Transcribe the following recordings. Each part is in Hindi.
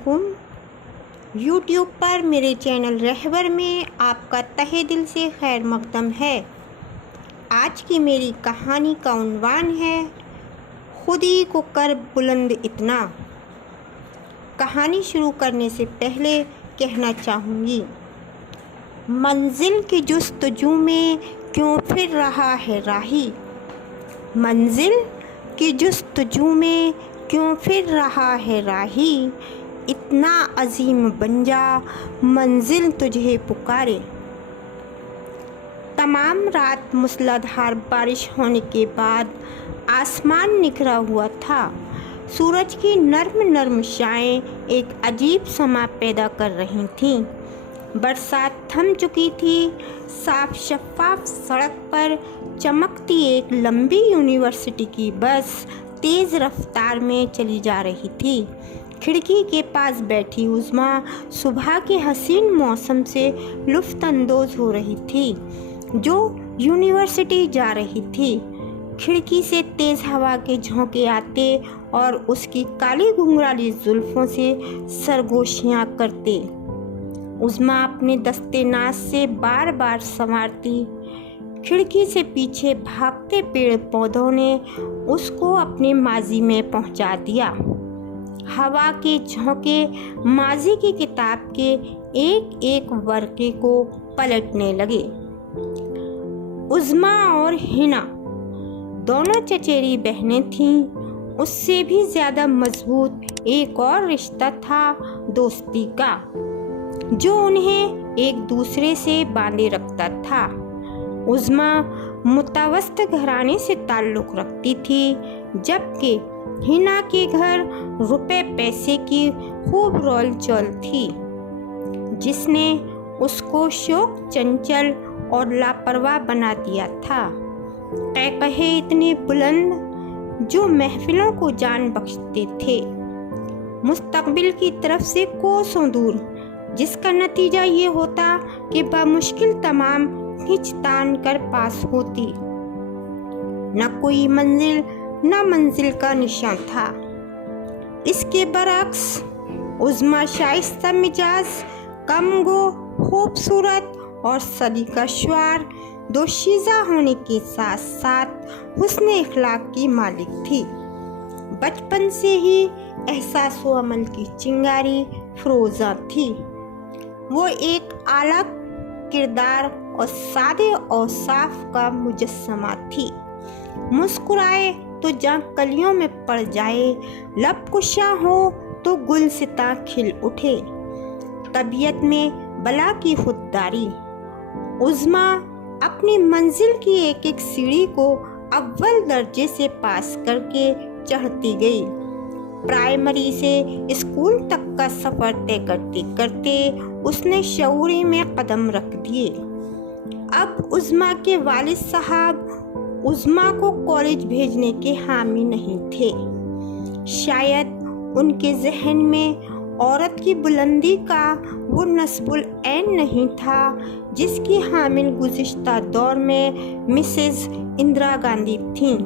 वालेकुम। यूट्यूब पर मेरे चैनल रहबर में आपका तहे दिल से खैर मकदम है। आज की मेरी कहानी का उन्वान है खुदी को कर बुलंद इतना। कहानी शुरू करने से पहले कहना चाहूँगी, मंजिल की जुस्तजू में क्यों फिर रहा है राही। मंजिल की जुस्तजू में क्यों फिर रहा है राही। इतना अजीम बन जा मंजिल तुझे पुकारे। तमाम रात मूसलाधार बारिश होने के बाद आसमान निखरा हुआ था। सूरज की नर्म नर्म शाएं एक अजीब समा पैदा कर रही थीं। बरसात थम चुकी थी। साफ शफाफ सड़क पर चमकती एक लंबी यूनिवर्सिटी की बस तेज़ रफ्तार में चली जा रही थी। खिड़की के पास बैठी उज़्मा सुबह के हसीन मौसम से लुफ्तअंदोज़ हो रही थी जो यूनिवर्सिटी जा रही थी। खिड़की से तेज़ हवा के झोंके आते और उसकी काली घुंघराली जुल्फ़ों से सरगोशियाँ करते। उज़्मा अपने दस्ते नाज से बार बार संवारती। खिड़की से पीछे भागते पेड़ पौधों ने उसको अपने माजी में पहुंचा दिया। हवा के झोंके माजी की किताब के एक एक वर्के को पलटने लगे। उज़्मा और हिना दोनों चचेरी बहनें थीं। उससे भी ज़्यादा मजबूत एक और रिश्ता था दोस्ती का, जो उन्हें एक दूसरे से बांधे रखता था। उज़्मा मुतवस्सित घराने से ताल्लुक़ रखती थी, जबकि हिना के घर रुपए पैसे की खूब रोल चोल थी, जिसने उसको शौक चंचल और लापरवाह बना दिया था। कहे इतने बुलंद जो महफिलों को जान बख्शते थे, मुस्तकबिल की तरफ से कोसों दूर, जिसका नतीजा ये होता कि बामुश्किल तमाम खिंचतान कर पास होती। न कोई मंजिल न मंजिल का निशान था। इसके बरक्स उज़्मा शाइस्ता मिजाज, कमगो, खूबसूरत और सलीकाश्वार, दोशीज़ा होने के साथ साथ हुस्न इखलाक की मालिक थी। बचपन से ही एहसास व अमल की चिंगारी फ़रोज़ा थी। वो एक आला किरदार और सादे औसाफ का मुजस्समा थी। मुस्कुराए तो जहाँ कलियों में पड़ जाए, लब कुशा हो तो गुलसिता खिल उठे। तबीयत में बला की खुददारी। उज़्मा अपनी मंजिल की एक एक सीढ़ी को अव्वल दर्जे से पास करके चढ़ती गई। प्राइमरी से स्कूल तक का सफ़र तय करते करते उसने शऊरी में कदम रख दिए। अब उज़्मा के वालिद साहब उज़्मा को कॉलेज भेजने के हामी नहीं थे। शायद उनके जहन में औरत की बुलंदी का वो नस्बुल ऐन नहीं था जिसकी हामिल गुज़िश्ता दौर में मिसेस इंदिरा गांधी थीं।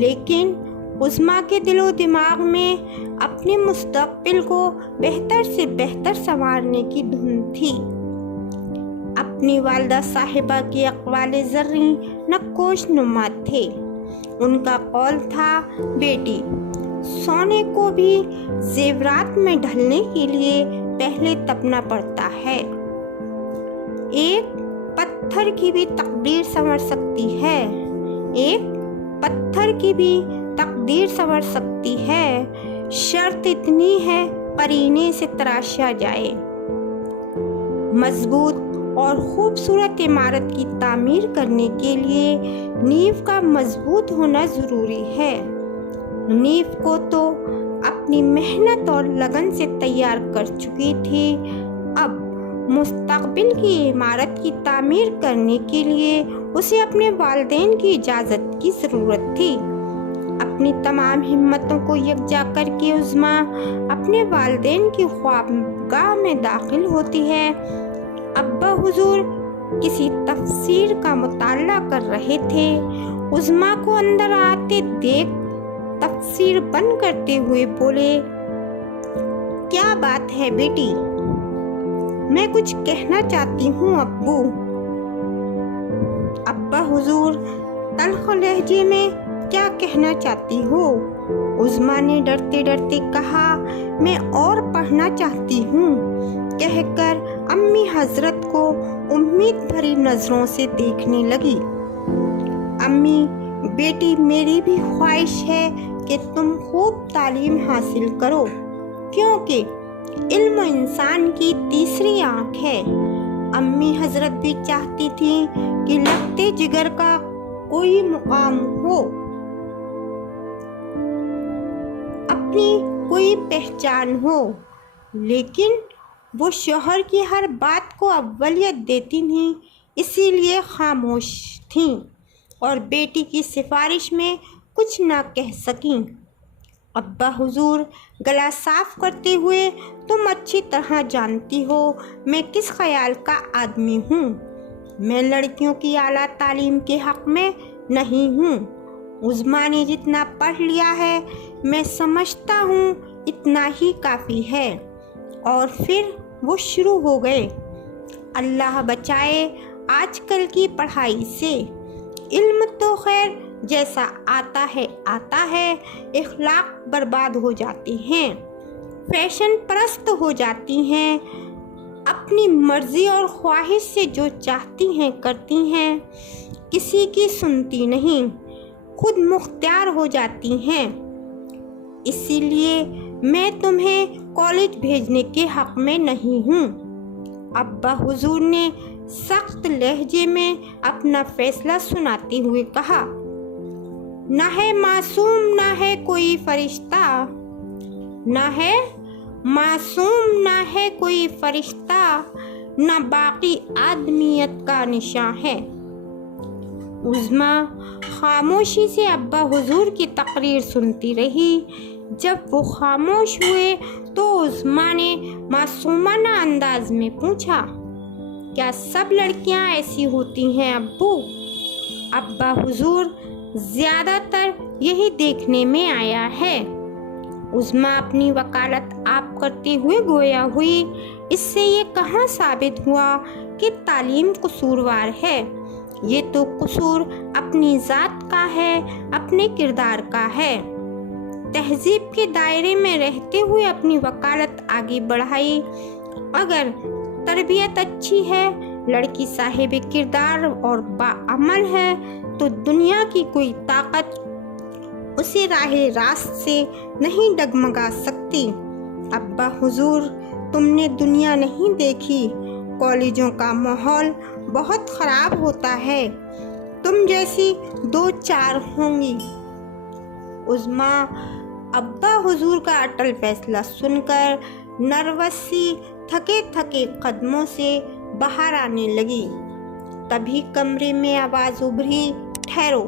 लेकिन उज़्मा के दिलो दिमाग में अपने मुस्तक़बिल को बेहतर से बेहतर संवारने की धुन थी। अपनी वालिदा साहिबा के अक़वाले ज़र्री नक्कोश नुमा थे। उनका कौल था, बेटी, सोने को भी ज़ेवरात में ढलने के लिए पहले तपना पड़ता है। एक पत्थर की भी तकदीर संवर सकती है। एक पत्थर की भी तकदीर संवर सकती है। शर्त इतनी है परीने से तराशा जाए। मजबूत और खूबसूरत इमारत की तामीर करने के लिए नींव का मजबूत होना ज़रूरी है। नींव को तो अपनी मेहनत और लगन से तैयार कर चुकी थी। अब मुस्तकबिल की इमारत की तामीर करने के लिए उसे अपने वालिदैन की इजाज़त की ज़रूरत थी। अपनी तमाम हिम्मतों को यकजा करके उज़्मा अपने वालिदैन की ख्वाबगाह में दाखिल होती है। अब्बा हुजूर किसी तफसीर का मुताला कर रहे थे। उज़्मा को अंदर आते देख तफसीर बंद करते हुए बोले, क्या बात है बेटी? मैं कुछ कहना चाहती हूँ अब्बू। अब्बा हुजूर, तल्ख लहजे में क्या कहना चाहती हो? उज़्मा ने डरते डरते कहा, मैं और पढ़ना चाहती हूँ, कहकर अम्मी हजरत को उम्मीद भरी नज़रों से देखने लगी। अम्मी बेटी, मेरी भी ख्वाहिश है कि तुम खूब तालीम हासिल करो, क्योंकि इल्म इंसान की तीसरी आँख है। अम्मी हजरत भी चाहती थी कि लगते जिगर का कोई मुकाम हो, अपनी कोई पहचान हो, लेकिन वो शोहर की हर बात को अव्वलियत देती थीं, इसीलिए खामोश थीं और बेटी की सिफारिश में कुछ ना कह सकीं। अब्बा हुजूर, गला साफ करते हुए, तुम अच्छी तरह जानती हो मैं किस ख्याल का आदमी हूँ। मैं लड़कियों की आला तालीम के हक़ में नहीं हूँ। उज़्मा ने जितना पढ़ लिया है, मैं समझता हूँ इतना ही काफ़ी है। और फिर वो शुरू हो गए। अल्लाह बचाए आजकल की पढ़ाई से। इल्म तो खैर जैसा आता है, इखलाक बर्बाद हो जाते हैं, फैशन परस्त हो जाती हैं, अपनी मर्जी और ख्वाहिश से जो चाहती हैं करती हैं, किसी की सुनती नहीं, खुद मुख्तियार हो जाती हैं। इसीलिए मैं तुम्हें कॉलेज भेजने के हक़ में नहीं हूँ। अब्बा हुजूर ने सख्त लहजे में अपना फैसला सुनाते हुए कहा, ना है मासूम, ना है कोई फरिश्ता, ना है मासूम, ना है कोई फरिश्ता, ना बाकी आदमियत का निशान है। उज़्मा खामोशी से अब्बा हुजूर की तकरीर सुनती रही। जब वो खामोश हुए तो उज़्मा ने मासूमाना अंदाज में पूछा, क्या सब लड़कियां ऐसी होती हैं अब्बू? अब्बा हुजूर, ज़्यादातर यही देखने में आया है। उज़्मा अपनी वकालत आप करते हुए गोया हुई, इससे ये कहाँ साबित हुआ कि तालीम कसूरवार है। ये तो कसूर अपनी ज़ात का है, अपने किरदार का है। तहजीब के दायरे में रहते हुए अपनी वकालत आगे बढ़ाई। अगर तरबियत अच्छी है, लड़की साहिब किरदार और बाअमल है, तो दुनिया की कोई ताकत उसे राहे रास्त से नहीं डगमगा सकती। अब्बा हुजूर, तुमने दुनिया नहीं देखी, कॉलेजों का माहौल बहुत ख़राब होता है, तुम जैसी 2-4 होंगी। उज़्मा अब्बा हुजूर का अटल फैसला सुनकर नर्वस सी थके थके कदमों से बाहर आने लगी। तभी कमरे में आवाज़ उभरी, ठहरो।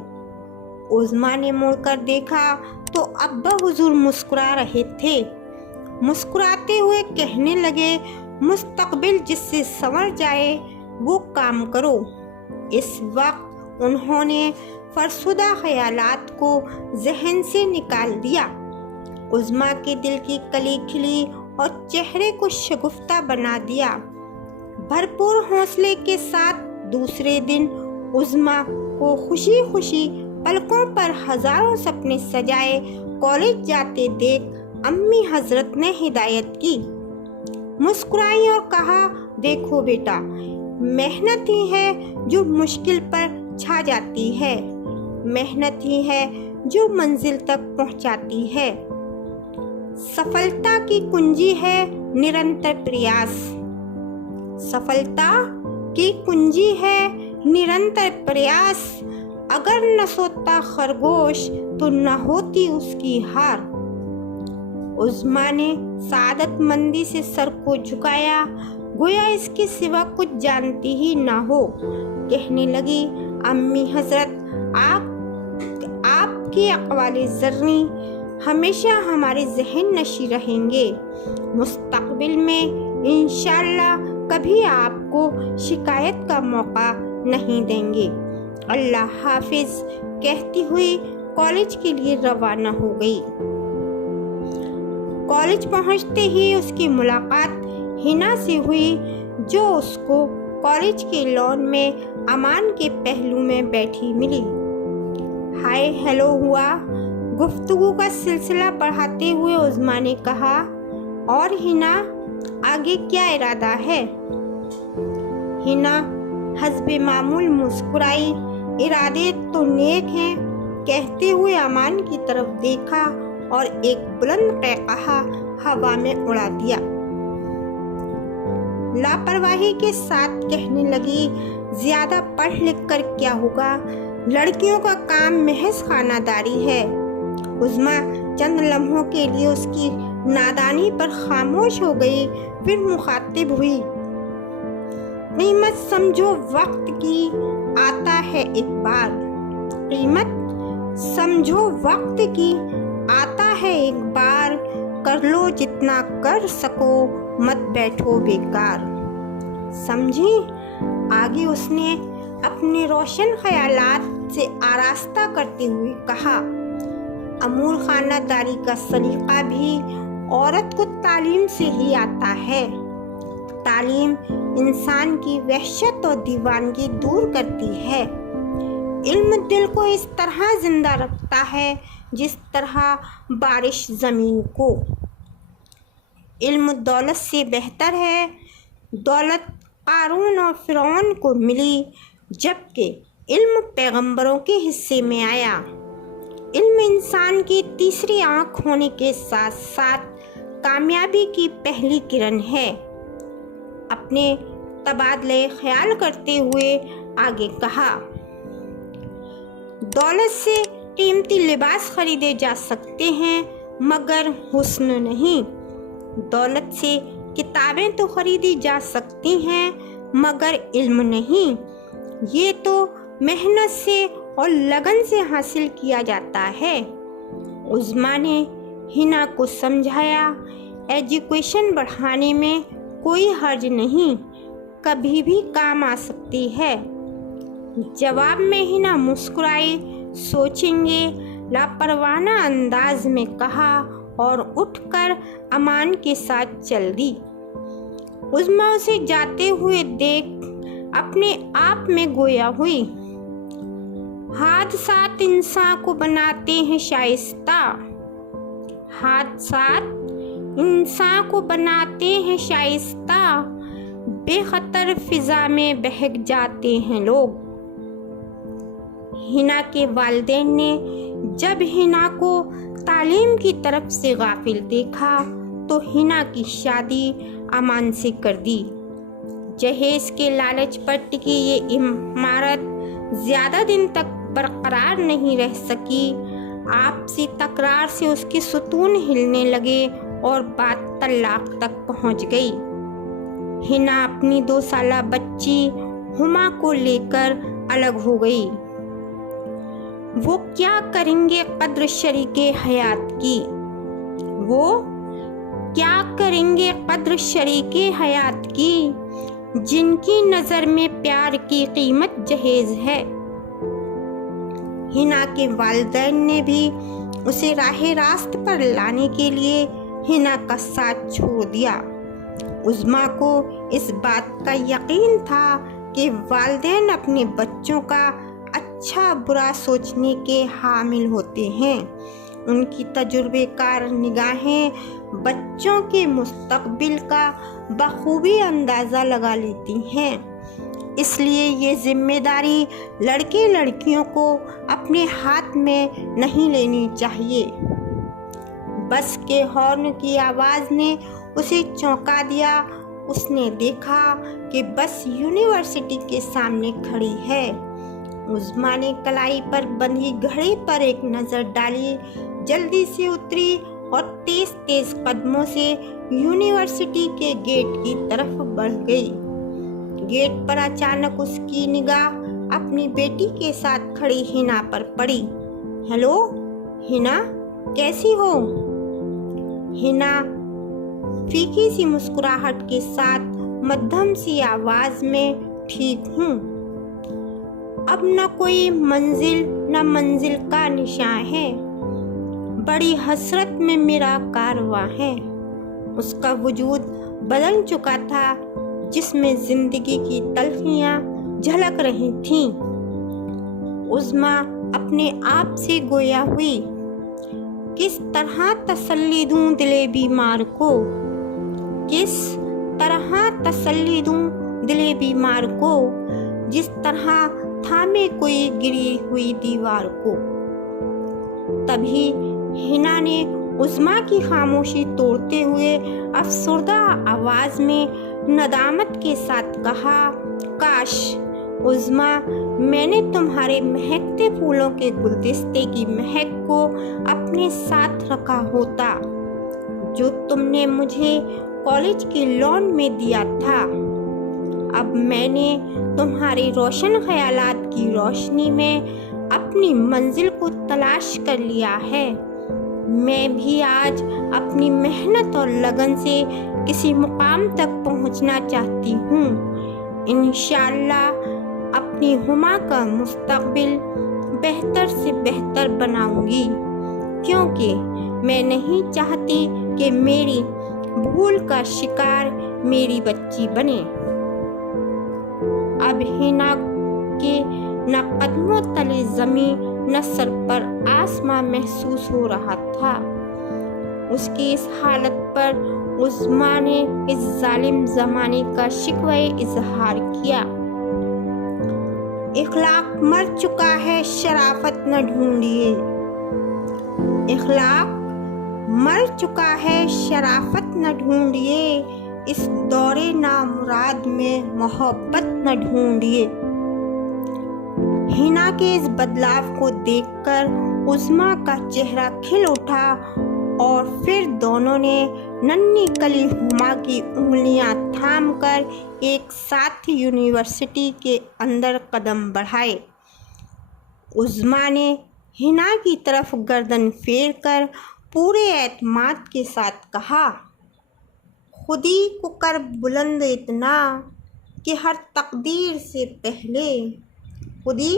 उज़्मा ने मुड़कर देखा तो अब्बा हुजूर मुस्कुरा रहे थे। मुस्कुराते हुए कहने लगे, मुस्तकबिल जिससे संवर जाए वो काम करो। इस वक्त उन्होंने फरसुदा ख्यालात को जहन से निकाल दिया। उज़्मा के दिल की कली खिली और चेहरे को शगुफ्ता बना दिया। भरपूर हौसले के साथ दूसरे दिन उज़्मा को खुशी खुशी पलकों पर हजारों सपने सजाए कॉलेज जाते देख अम्मी हजरत ने हिदायत की। मुस्कुराई और कहा, देखो बेटा, मेहनत ही है जो मुश्किल पर छा जाती है, मेहनत ही है जो मंजिल तक पहुंचाती है। सफलता की कुंजी है निरंतर प्रयास। सफलता की कुंजी है निरंतर प्रयास। अगर न सोता खरगोश तो न होती उसकी हार। उज़्मा ने सादतमंदी से सर को झुकाया, गोया इसके सिवा कुछ जानती ही ना हो। कहने लगी, अम्मी हजरत, आपकी अक़वाले ज़र्री हमेशा हमारे जहन नशी रहेंगे। मुस्तक़बिल में इंशाअल्लाह कभी आपको शिकायत का मौका नहीं देंगे। अल्लाह हाफिज़ कहती हुई कॉलेज के लिए रवाना हो गई। कॉलेज पहुंचते ही उसकी मुलाकात हिना से हुई, जो उसको कॉलेज के लॉन में अमान के पहलू में बैठी मिली। हाय हेलो हुआ। गुफ्तगू का सिलसिला बढ़ाते हुए उज़्मा ने कहा, और हिना, आगे क्या इरादा है? हिना हस्बे मामूल मुस्कुराई। इरादे तो नेक हैं, कहते हुए अमान की तरफ देखा और एक बुलंद कहकहा हवा में उड़ा दिया। लापरवाही के साथ कहने लगी, ज्यादा पढ़ लिख कर क्या होगा, लड़कियों का काम महज खानादारी है। उज़्मा चंद लम्हों के लिए उसकी नादानी पर खामोश हो गई, फिर मुखातिब हुई। कीमत समझो वक्त की, आता है एक बार। कीमत समझो वक्त की, आता है एक बार। कर लो जितना कर सको, मत बैठो बेकार। समझी? आगे उसने अपने रोशन ख्यालात से आरास्ता करते हुए कहा, अमूर खानादारी का सलीका भी औरत को तालीम से ही आता है। तालीम इंसान की वहशत और दीवानगी दूर करती है। इल्म दिल को इस तरह जिंदा रखता है जिस तरह बारिश ज़मीन को। इल्म दौलत से बेहतर है। दौलत कारून और फिरौन को मिली, जबकि इल्म पैगंबरों के हिस्से में आया। इल्म इंसान की तीसरी आँख होने के साथ साथ कामयाबी की पहली किरण है। अपने तबादले ख्याल करते हुए आगे कहा, दौलत से कीमती लिबास खरीदे जा सकते हैं मगर हुस्न नहीं। दौलत से किताबें तो खरीदी जा सकती हैं मगर इल्म नहीं। ये तो मेहनत से और लगन से हासिल किया जाता है। उज़्मा ने हिना को समझाया, एजुकेशन बढ़ाने में कोई हर्ज नहीं, कभी भी काम आ सकती है। जवाब में हिना मुस्कुराई, सोचेंगे लापरवाना अंदाज में कहा और उठकर अमान के साथ चल दी। उज़्मा उसे जाते हुए देख अपने आप में गोया हुई। हादसात इंसान को बनाते हैं शाइस्ता। हादसात इंसान को बनाते हैं शाइस्ता। बेखतर फिजा में बहक जाते हैं लोग। हिना के वालिदैन ने जब हिना को तालीम की तरफ से गाफिल देखा तो हिना की शादी अमान से कर दी। जहेज के लालच पर टिकी ये इमारत ज्यादा दिन तक बरकरार नहीं रह सकी। आपसी तकरार से उसके सुतून हिलने लगे और बात तलाक तक पहुंच गई। हिना अपनी 2 साला बच्ची हुमा को लेकर अलग हो गई। वो क्या करेंगे कद्र शरीके हयात की। वो क्या करेंगे कद्र शरीके हयात की, जिनकी नज़र में प्यार की कीमत जहेज है। हिना के वालिदैन ने भी उसे राह रास्त पर लाने के लिए हिना का साथ छोड़ दिया। उज़्मा को इस बात का यकीन था कि वालिदैन अपने बच्चों का अच्छा बुरा सोचने के हामिल होते हैं। उनकी तजुर्बेकार निगाहें बच्चों के मुस्तकबिल का बखूबी अंदाज़ा लगा लेती हैं। इसलिए ये जिम्मेदारी लड़के लड़कियों को अपने हाथ में नहीं लेनी चाहिए। बस के हॉर्न की आवाज़ ने उसे चौंका दिया। उसने देखा कि बस यूनिवर्सिटी के सामने खड़ी है। उज़्मा ने कलाई पर बंधी घड़ी पर एक नज़र डाली, जल्दी से उतरी और तेज तेज कदमों से यूनिवर्सिटी के गेट की तरफ बढ़ गई। गेट पर अचानक उसकी निगाह अपनी बेटी के साथ खड़ी हिना पर पड़ी। हेलो हिना, कैसी हो? हिना फीकी सी मुस्कुराहट के साथ मध्यम सी आवाज में, ठीक हूँ। अब न कोई मंजिल न मंजिल का निशान है। बड़ी हसरत में मेरा कारवां है। उसका वजूद बदल चुका था, जिसमें जिंदगी की तल्खियां झलक रही थीं। उज़्मा अपने आप से गोया हुई, किस तरह तसल्ली दूं दिले बीमार को, किस तरह तसल्ली दूं दिले बीमार को, जिस तरह थामे कोई गिरी हुई दीवार को। तभी हिना ने उज़्मा की खामोशी तोड़ते हुए अफसरदा आवाज में नदामत के साथ कहा, काश उज़्मा, मैंने तुम्हारे महकते फूलों के गुलदस्ते की महक को अपने साथ रखा होता, जो तुमने मुझे कॉलेज के लॉन में दिया था। अब मैंने तुम्हारे रोशन ख्यालात की रोशनी में अपनी मंजिल को तलाश कर लिया है। मैं भी आज अपनी मेहनत और लगन से किसी मुकाम तक पहुंचना चाहती हूँ। इंशाअल्लाह अपनी हुमा का मुस्तकबिल बेहतर से बेहतर बनाऊंगी, क्योंकि मैं नहीं चाहती कि मेरी भूल का शिकार मेरी बच्ची बने। अब हिना के न कदमों तले ज़मीं न सर पर आसमां महसूस हो रहा था। उसकी इस हालत पर उज़्मा ने इस जालिम ज़माने का शिकवे इजहार किया। इखलाक मर चुका है, शराफत न ढूंढिए। इखलाक मर चुका है, शराफत न ढूंढिए। इस दौरे नामुराद में मोहब्बत न ढूंढिए। हिना के इस बदलाव को देखकर उज़्मा का चेहरा खिल उठा और फिर दोनों ने नन्ही कली हुमा की उंगलियां थामकर एक साथ यूनिवर्सिटी के अंदर कदम बढ़ाए। उज़्मा ने हिना की तरफ गर्दन फेर कर पूरे एतमाद के साथ कहा, खुदी को कर बुलंद इतना कि हर तकदीर से पहले, खुदी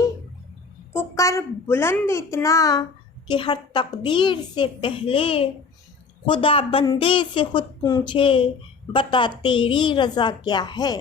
को कर बुलंद इतना कि हर तकदीर से पहले, खुदा बंदे से खुद पूछे, बता तेरी रज़ा क्या है।